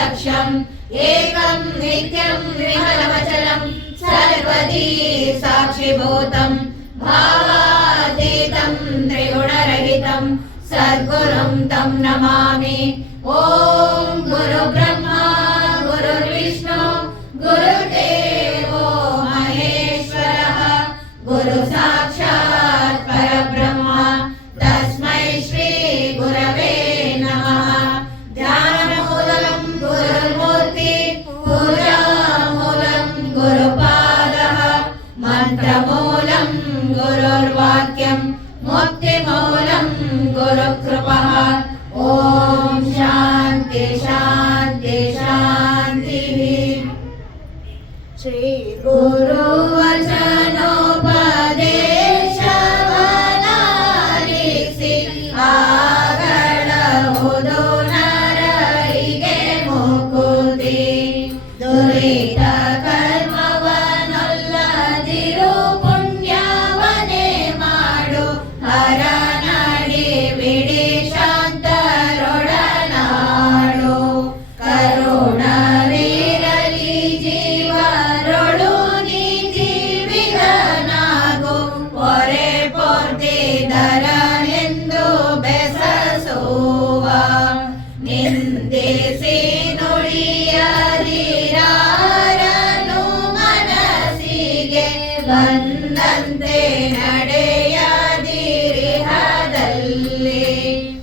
प्रत्यक्षम् एकम् नित्यम् विमलवचनम् सर्वदी साक्षिभूतम् भावातीतम् त्रिगुणरहितम् सद्गुरुम् तम् नमामि ॐ गुरुब्रह्म ಕಂದಂತೆ ನಡೆಯದಿರಿ ಹದಲ್ಲಿ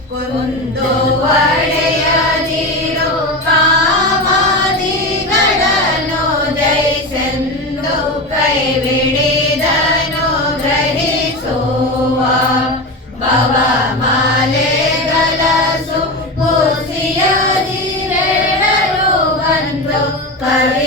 ಕುಂದು ಒಡೆಯದಿರು ಕಾಮಾದಿಗಳನ್ನು ಜಯಿಸೆಂದು ಕೈ ಬಿಡಿದನು ಗ್ರಹಿಸುವ ಬವ ಮಾಲೆಗಲಸು ಕೂಸಿಯದಿರೆಡರು ಬಂದು ಕವಿ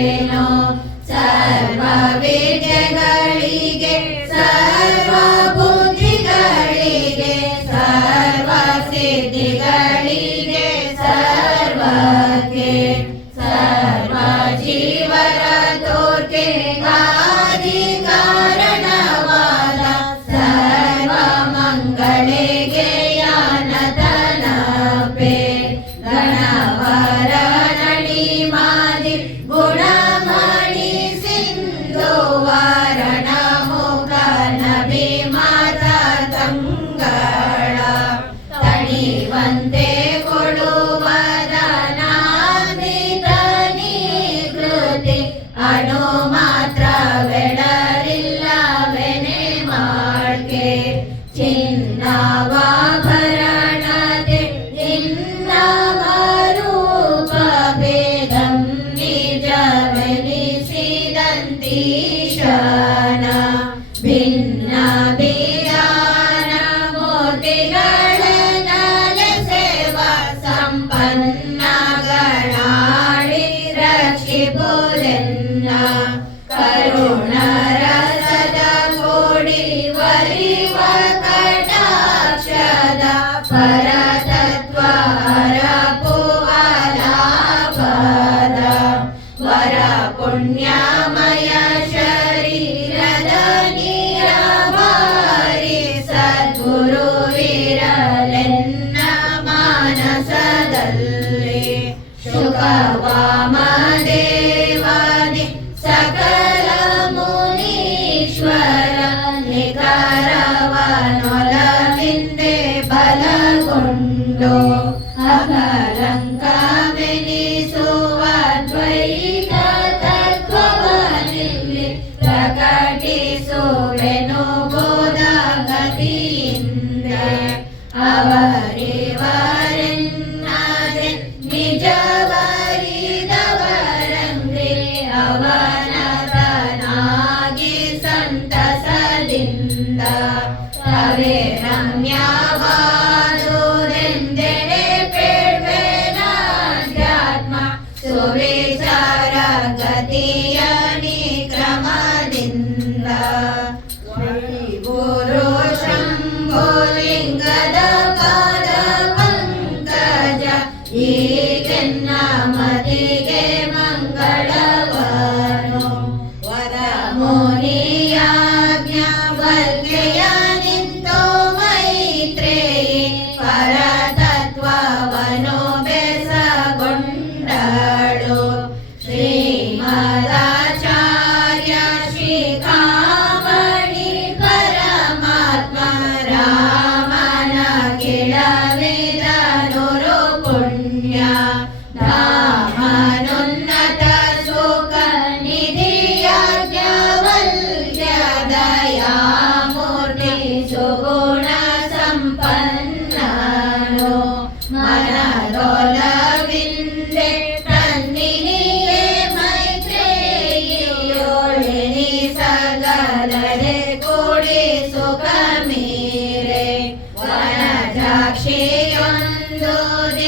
कटि सुरे नो बोध गतिन्द्र अवरे वरिन्नादे निज वरि दवरन्द्रे अवनसनागि सन्तसदिन्दरे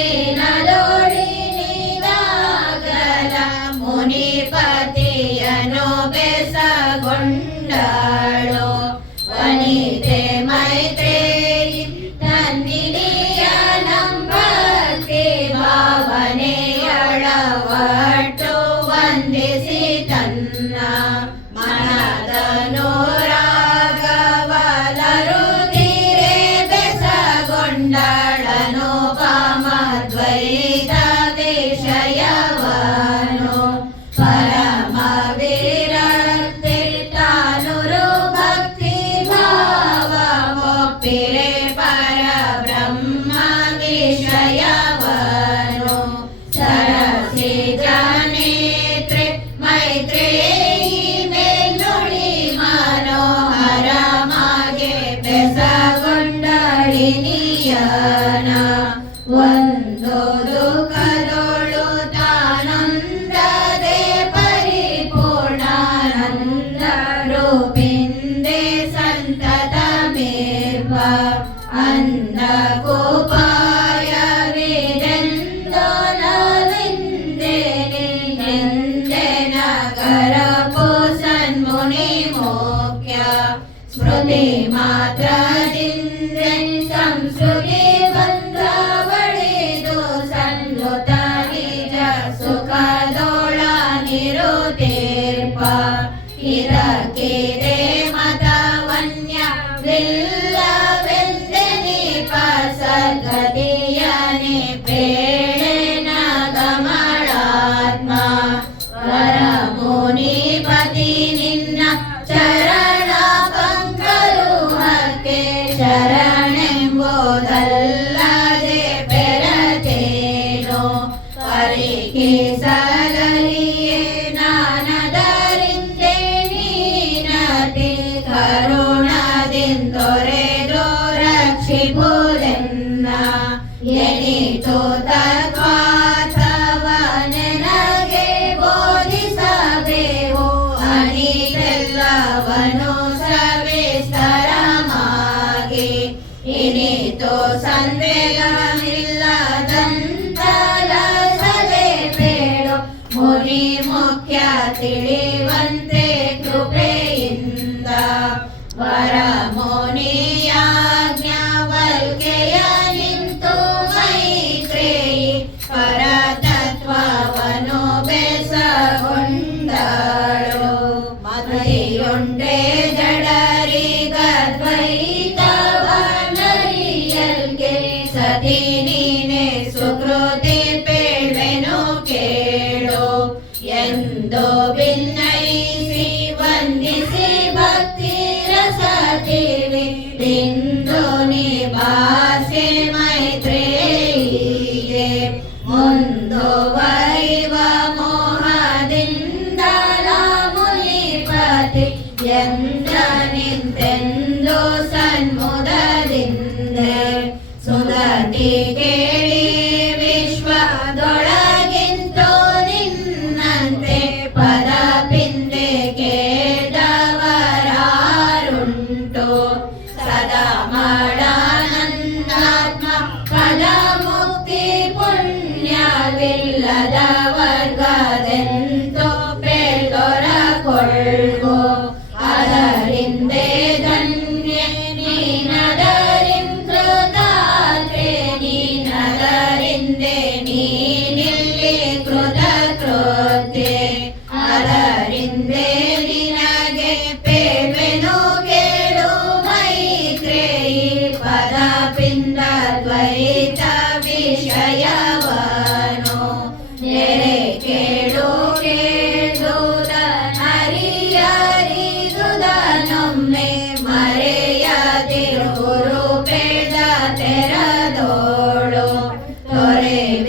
ಸೇನರೋ Bill. ಸಂವೇದನವಿಲ್ಲದಂತರ ಸದೆ ಬೇಡು ಮುನಿ ಮುಖ್ಯ ತಿಳಿವಂತೆ ಕೃಪೆಯಿಂದ ವರ ಮುನಿಯಾಜ್ಞವಲ್ಕೆಯ ನಿಂತು ಮೈತ್ರೇಯಿ ಪರ ತತ್ವವನ್ನು ಬೆಸಗೊಂಡಳು ಮದುವೆಯುಂಡೆ ಜಡ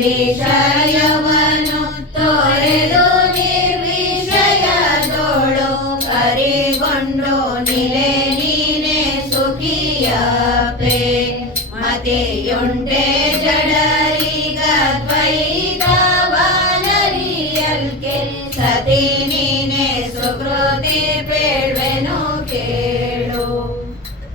Shri